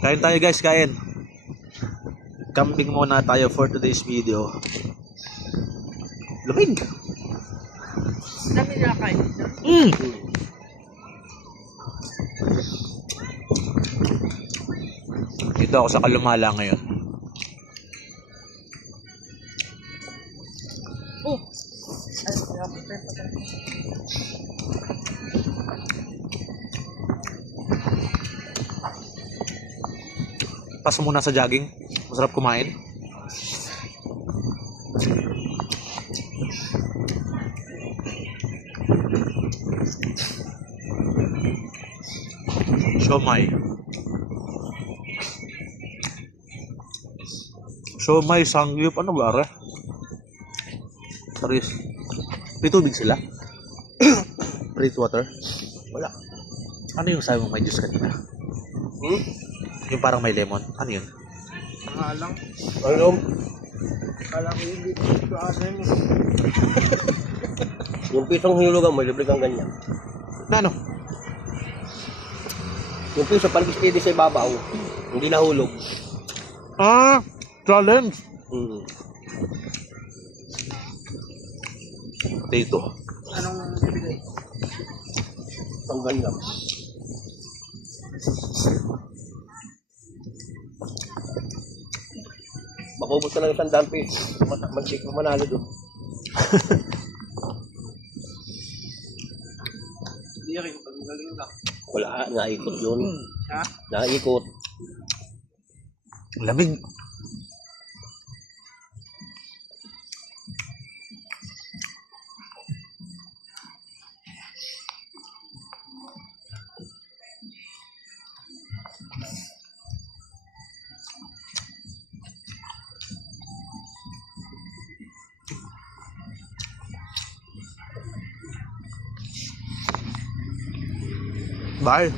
Kain tayo guys, kain. Kambing muna tayo for today's video. Lumig. Dami na kain. Dito ako sa Kalumala ngayon. Oh. Paso muna sa jogging. Masarap kumain. Siomay. Siomay, sangyup. Ano ba, are? Serious. May tubig sila? Free water? Wala. Ano yung sabi mo may juice kanina? Yung parang may lemon. Ano yun? Alang. Ano? Alang hindi ko alam. Yung pisong hinulugan mo, libre kang ganyan. Na ano? Yung piso, pag-steady sa ibabaw, hindi nahulog. Ah! Challenge! Dito. Anong bibigay? Ang ganyan. Makubos ka ng 100 piso. Magsik mo manalo doon. Hindi rin. Pag-galing lang. Wala, naikot yun. Ha? Naikot. Lamig. Bye.